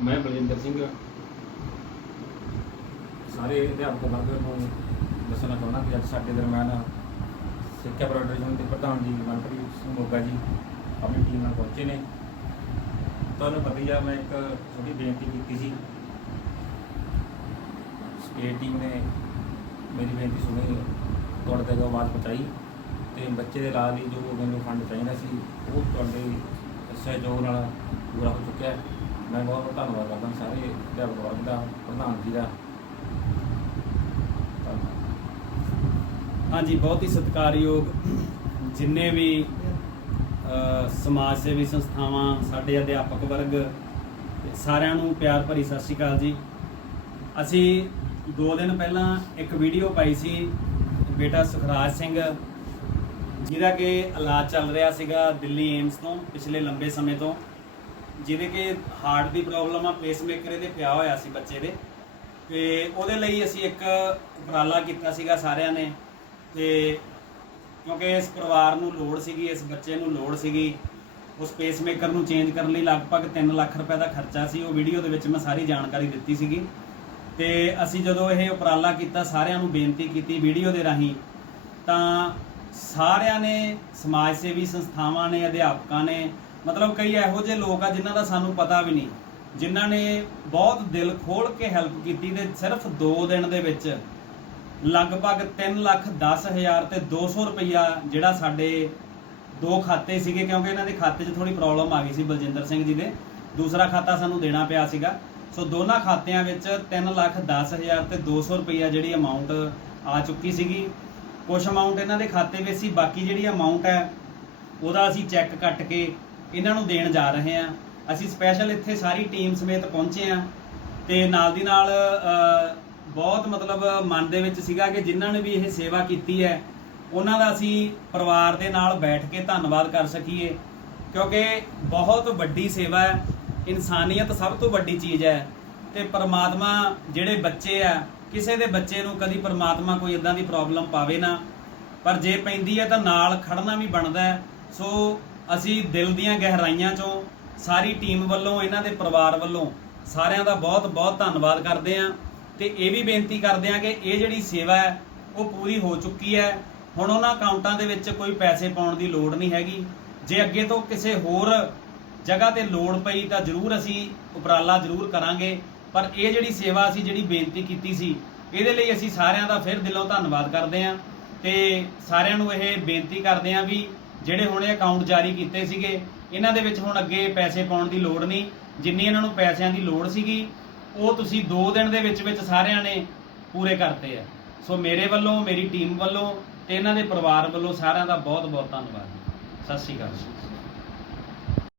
ਮੈਂ ਬਲਜਿੰਦਰ ਸਿੰਘ। ਸਾਰੇ ਅਧਿਆਪਕ ਵਰਗ ਨੂੰ ਦੱਸਣਾ ਚਾਹੁੰਦਾ ਕਿ ਅੱਜ ਸਾਡੇ ਦਰਮਿਆਨ ਸਿੱਖਿਆ ਪ੍ਰੋਡਕਟ ਪ੍ਰੋਡਕਸ਼ਨ ਦੇ ਪ੍ਰਧਾਨ ਜੀ ਮਨਪ੍ਰੀਤ ਸਿੰਘ ਮੋਗਾ ਜੀ ਆਪਣੀ ਟੀਮ ਨਾਲ ਪਹੁੰਚੇ ਨੇ। ਤੁਹਾਨੂੰ ਪਤਾ ਹੀ ਆ, ਮੈਂ ਇੱਕ ਛੋਟੀ ਬੇਨਤੀ ਕੀਤੀ ਸੀ। ਸਟੇਟ ਟੀਮ ਨੇ ਮੇਰੀ ਬੇਨਤੀ ਸੁਣੀ, ਤੁਹਾਡੇ ਤੱਕ ਆਵਾਜ਼ ਪਹੁੰਚਾਈ ਤੇ ਬੱਚੇ ਦੇ ਇਲਾਜ ਲਈ ਜੋ ਮੈਨੂੰ ਫੰਡ ਚਾਹੀਦਾ ਸੀ, ਉਹ ਤੁਹਾਡੇ ਸਹਿਯੋਗ ਨਾਲ ਪੂਰਾ ਹੋ ਚੁੱਕਿਆ ਹੈ। ਮੈਂ ਬਹੁਤ ਬਹੁਤ ਧੰਨਵਾਦ ਕਰਦਾ ਸਾਰੇ ਅਧਿਆਪਕ ਵਰਗ ਦਾ, ਪ੍ਰਧਾਨ ਜੀ ਦਾ। ਹਾਂਜੀ, ਬਹੁਤ ਹੀ ਸਤਿਕਾਰਯੋਗ ਜਿੰਨੇ ਵੀ ਸਮਾਜ ਸੇਵੀ ਸੰਸਥਾਵਾਂ, ਸਾਡੇ ਅਧਿਆਪਕ ਵਰਗ, ਸਾਰਿਆਂ ਨੂੰ ਪਿਆਰ ਭਰੀ ਸਤਿ ਸ਼੍ਰੀ ਅਕਾਲ ਜੀ। ਅਸੀਂ 2 ਦਿਨ ਪਹਿਲਾਂ ਇੱਕ ਵੀਡੀਓ ਪਾਈ ਸੀ, ਬੇਟਾ ਸੁਖਰਾਜ ਸਿੰਘ, ਜਿਹਦਾ ਕਿ ਇਲਾਜ ਚੱਲ ਰਿਹਾ ਸੀਗਾ ਦਿੱਲੀ ਏਮਸ ਤੋਂ ਪਿਛਲੇ ਲੰਬੇ ਸਮੇਂ ਤੋਂ। ਜਿਹਦੇ ਕਿ ਹਾਰਟ ਦੀ ਪ੍ਰੋਬਲਮ ਆ ਪੇਸਮੇਕਰ ਇਹਦੇ ਪਿਆ ਹੋਇਆ ਸੀ ਬੱਚੇ ਦੇ। ਤੇ ਉਹਦੇ ਲਈ ਅਸੀਂ ਇੱਕ ਉਪਰਾਲਾ ਕੀਤਾ ਸੀਗਾ ਸਾਰਿਆਂ ਨੇ। ਤੇ ਕਿਉਂਕਿ ਇਸ ਪਰਿਵਾਰ ਨੂੰ ਲੋੜ ਸੀਗੀ, ਇਸ ਬੱਚੇ ਨੂੰ ਲੋੜ ਸੀਗੀ, ਉਸ ਪੇਸਮੇਕਰ ਨੂੰ ਚੇਂਜ ਕਰਨ ਲਈ ਲਗਭਗ 3 ਲੱਖ ਰੁਪਏ ਦਾ ਖਰਚਾ ਸੀ। ਉਹ ਵੀਡੀਓ ਦੇ ਵਿੱਚ ਮੈਂ ਸਾਰੀ ਜਾਣਕਾਰੀ ਦਿੱਤੀ ਸੀਗੀ। ਤੇ ਅਸੀਂ ਜਦੋਂ ਇਹ ਉਪਰਾਲਾ ਕੀਤਾ, ਸਾਰਿਆਂ ਨੂੰ ਬੇਨਤੀ ਕੀਤੀ ਵੀਡੀਓ ਦੇ ਰਾਹੀਂ, ਤਾਂ ਸਾਰਿਆਂ ਨੇ, ਸਮਾਜ ਸੇਵੀ ਸੰਸਥਾਵਾਂ ਨੇ, ਅਧਿਆਪਕਾਂ ਨੇ ਮਤਲਬ ਕਈ ਇਹੋ ਜਿਹੇ ਲੋਕ ਆ ਜਿਨ੍ਹਾਂ ਦਾ ਸਾਨੂੰ ਪਤਾ ਵੀ ਨਹੀਂ, ਜਿਨ੍ਹਾਂ ਨੇ ਬਹੁਤ ਦਿਲ ਖੋਲ ਕੇ ਹੈਲਪ ਕੀਤੀ ਤੇ ਸਿਰਫ 2 ਦਿਨ ਦੇ ਵਿੱਚ ਲਗਭਗ 3 ਲੱਖ 10 ਹਜ਼ਾਰ ਤੇ 200 ਰੁਪਈਆ ਜਿਹੜਾ ਸਾਡੇ ਦੋ ਖਾਤੇ ਸੀਗੇ, ਕਿਉਂਕਿ ਇਹਨਾਂ ਦੇ ਖਾਤੇ 'ਚ ਥੋੜੀ ਪ੍ਰੋਬਲਮ ਆ ਗਈ ਸੀ ਬਲਜਿੰਦਰ ਸਿੰਘ ਜੀ ਦੇ। ਦੂਸਰਾ ਖਾਤਾ ਸਾਨੂੰ ਦੇਣਾ ਪਿਆ ਸੀਗਾ। ਸੋ ਦੋਨਾਂ ਖਾਤਿਆਂ ਵਿੱਚ 3 ਲੱਖ 10 ਹਜ਼ਾਰ ਤੇ 200 ਰੁਪਈਆ ਜਿਹੜੀ ਅਮਾਉਂਟ ਆ ਚੁੱਕੀ ਸੀਗੀ। ਕੁਝ ਅਮਾਉਂਟ ਇਹਨਾਂ ਦੇ ਖਾਤੇ ਵਿੱਚ ਸੀ, ਬਾਕੀ ਜਿਹੜੀ ਅਮਾਉਂਟ ਹੈ, ਉਹਦਾ ਅਸੀਂ ਚੈੱਕ ਕੱਟ ਕੇ ਇਹਨਾਂ ਨੂੰ ਦੇਣ ਜਾ ਰਹੇ ਹਾਂ। ਅਸੀਂ ਸਪੈਸ਼ਲ ਇੱਥੇ ਸਾਰੀ ਟੀਮ ਸਮੇਤ ਪਹੁੰਚੇ ਹਾਂ ਤੇ ਨਾਲ ਦੀ ਨਾਲ ਬਹੁਤ ਮਤਲਬ ਮਨ ਦੇ ਵਿੱਚ ਸੀਗਾ ਕਿ ਜਿਨ੍ਹਾਂ ਨੇ ਵੀ ਇਹ ਸੇਵਾ ਕੀਤੀ ਹੈ, ਉਹਨਾਂ ਦਾ ਅਸੀਂ ਪਰਿਵਾਰ ਦੇ ਨਾਲ ਬੈਠ ਕੇ ਧੰਨਵਾਦ ਕਰ ਸਕੀਏ, ਕਿਉਂਕਿ ਬਹੁਤ ਵੱਡੀ ਸੇਵਾ ਹੈ, ਇਨਸਾਨੀਅਤ ਸਭ ਤੋਂ ਵੱਡੀ ਚੀਜ਼ ਹੈ ਤੇ ਪਰਮਾਤਮਾ ਜਿਹੜੇ ਬੱਚੇ ਆ, ਕਿਸੇ ਦੇ ਬੱਚੇ ਨੂੰ ਕਦੀ ਪਰਮਾਤਮਾ ਕੋਈ ਇਦਾਂ ਦੀ ਪ੍ਰੋਬਲਮ ਪਾਵੇ ਨਾ, ਪਰ ਜੇ ਪੈਂਦੀ ਹੈ ਤਾਂ ਨਾਲ ਖੜਨਾ ਵੀ ਬਣਦਾ ਸੋ ਅਸੀਂ ਦਿਲ ਦੀਆਂ ਗਹਿਰਾਈਆਂ ਚੋਂ ਸਾਰੀ ਟੀਮ ਵੱਲੋਂ, ਇਹਨਾਂ ਦੇ ਪਰਿਵਾਰ ਵੱਲੋਂ ਸਾਰਿਆਂ ਦਾ ਬਹੁਤ ਬਹੁਤ ਧੰਨਵਾਦ ਕਰਦੇ ਹਾਂ ਤੇ ਇਹ ਵੀ ਬੇਨਤੀ ਕਰਦੇ ਹਾਂ ਕਿ ਇਹ ਜਿਹੜੀ ਸੇਵਾ ਹੈ, ਉਹ ਪੂਰੀ ਹੋ ਚੁੱਕੀ ਹੈ। ਹੁਣ ਉਹਨਾਂ ਅਕਾਊਂਟਾਂ ਦੇ ਵਿੱਚ ਕੋਈ ਪੈਸੇ ਪਾਉਣ ਦੀ ਲੋੜ ਨਹੀਂ ਹੈਗੀ। ਜੇ ਅੱਗੇ ਤੋਂ ਕਿਸੇ ਹੋਰ ਜਗ੍ਹਾ ਤੇ ਲੋੜ ਪਈ ਤਾਂ ਜ਼ਰੂਰ ਅਸੀਂ ਉਪਰਾਲਾ ਜ਼ਰੂਰ ਕਰਾਂਗੇ। ਪਰ ਇਹ ਜਿਹੜੀ ਸੇਵਾ ਅਸੀਂ ਜਿਹੜੀ ਬੇਨਤੀ ਕੀਤੀ ਸੀ, ਇਹਦੇ ਲਈ ਅਸੀਂ ਸਾਰਿਆਂ ਦਾ ਫਿਰ ਦਿਲੋਂ ਧੰਨਵਾਦ ਕਰਦੇ ਹਾਂ ਤੇ ਸਾਰਿਆਂ ਨੂੰ ਇਹ ਬੇਨਤੀ ਕਰਦੇ ਹਾਂ ਵੀ ਜਿਹੜੇ ਹੁਣ ਇਹ ਅਕਾਊਂਟ ਜਾਰੀ ਕੀਤੇ ਸੀਗੇ, ਇਹਨਾਂ ਦੇ ਵਿੱਚ ਹੁਣ ਅੱਗੇ ਪੈਸੇ ਪਾਉਣ ਦੀ ਲੋੜ ਨਹੀਂ। ਜਿੰਨੀ ਇਹਨਾਂ ਨੂੰ ਪੈਸਿਆਂ ਦੀ ਲੋੜ ਸੀਗੀ, ਉਹ ਤੁਸੀਂ 2 ਦਿਨ ਦੇ ਵਿੱਚ ਵਿੱਚ ਸਾਰਿਆਂ ਨੇ ਪੂਰੇ ਕਰਤੇ ਆ। ਸੋ ਮੇਰੇ ਵੱਲੋਂ, ਮੇਰੀ ਟੀਮ ਵੱਲੋਂ ਤੇ ਇਹਨਾਂ ਦੇ ਪਰਿਵਾਰ ਵੱਲੋਂ ਸਾਰਿਆਂ ਦਾ ਬਹੁਤ ਬਹੁਤ ਧੰਨਵਾਦ। ਸਤਿ ਸ਼੍ਰੀ ਅਕਾਲ।